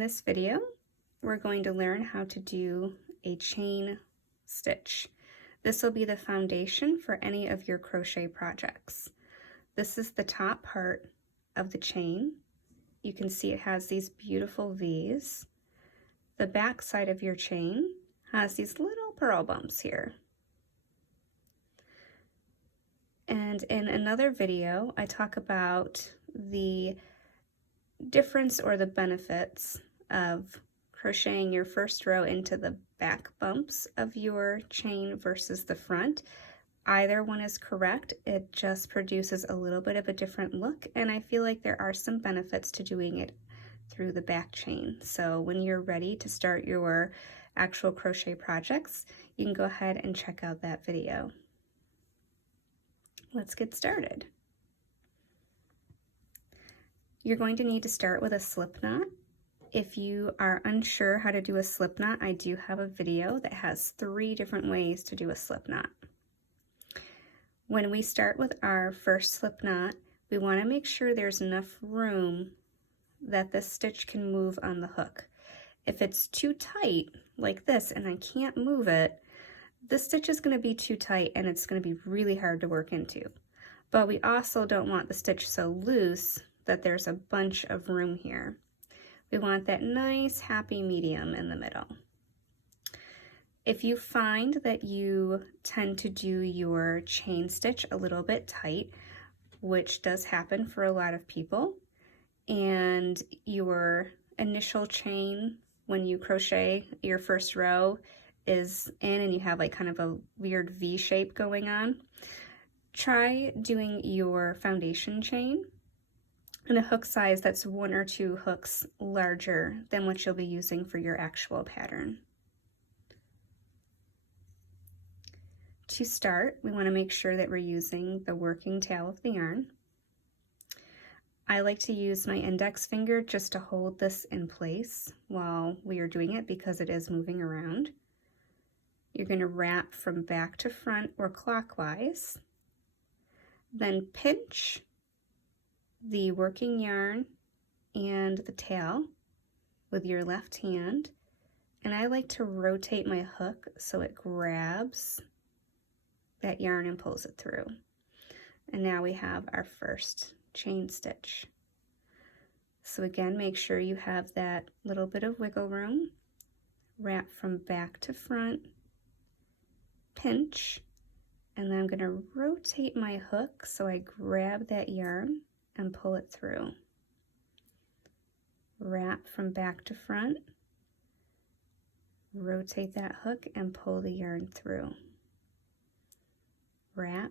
this video, we're going to learn how to do a chain stitch. This will be the foundation for any of your crochet projects. This is the top part of the chain. You can see it has these beautiful V's. The back side of your chain has these little purl bumps here. And in another video, I talk about the difference or the benefits of crocheting your first row into the back bumps of your chain versus the front. Either one is correct. It just produces a little bit of a different look, and I feel like there are some benefits to doing it through the back chain. So when you're ready to start your actual crochet projects, you can go ahead and check out that video. Let's get started. You're going to need to start with a slip knot. If you are unsure how to do a slip knot, I do have a video that has 3 different ways to do a slip knot. When we start with our first slip knot, we want to make sure there's enough room that the stitch can move on the hook. If it's too tight, like this, and I can't move it, the stitch is going to be too tight and it's going to be really hard to work into. But we also don't want the stitch so loose that there's a bunch of room here. We want that nice happy medium in the middle. If you find that you tend to do your chain stitch a little bit tight, which does happen for a lot of people, and your initial chain when you crochet your first row is in and you have like kind of a weird V shape going on, try doing your foundation chain in a hook size that's 1 or 2 hooks larger than what you'll be using for your actual pattern. To start, we want to make sure that we're using the working tail of the yarn. I like to use my index finger just to hold this in place while we are doing it because it is moving around. You're going to wrap from back to front or clockwise, then pinch the working yarn and the tail with your left hand, and I like to rotate my hook so it grabs that yarn and pulls it through. And now we have our first chain stitch. So again, make sure you have that little bit of wiggle room. Wrap from back to front, pinch, and then I'm going to rotate my hook so I grab that yarn and pull it through. Wrap from back to front, rotate that hook and pull the yarn through. Wrap,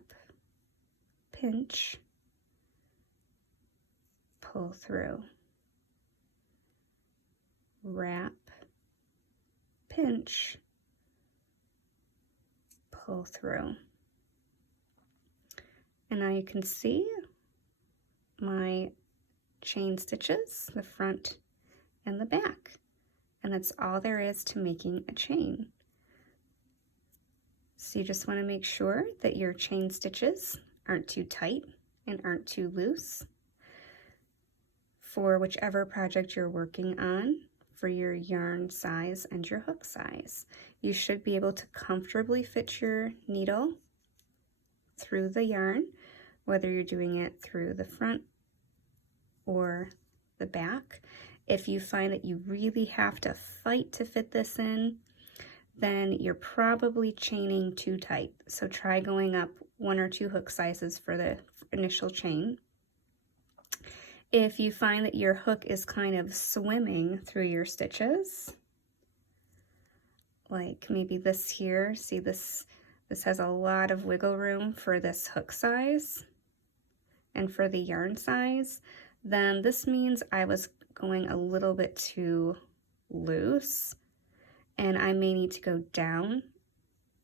pinch, pull through. Wrap, pinch, pull through. And now you can see my chain stitches, the front and the back. And that's all there is to making a chain. So you just want to make sure that your chain stitches aren't too tight and aren't too loose for whichever project you're working on for your yarn size and your hook size. You should be able to comfortably fit your needle through the yarn, whether you're doing it through the front or the back. If you find that you really have to fight to fit this in, then you're probably chaining too tight. So try going up 1 or 2 hook sizes for the initial chain. If you find that your hook is kind of swimming through your stitches, like maybe this here, see this has a lot of wiggle room for this hook size and for the yarn size, then this means I was going a little bit too loose, and I may need to go down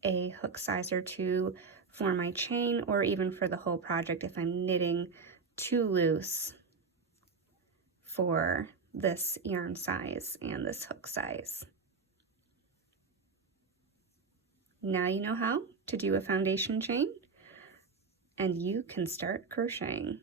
a hook size or 2 for my chain, or even for the whole project if I'm knitting too loose for this yarn size and this hook size. Now you know how to do a foundation chain, and you can start crocheting.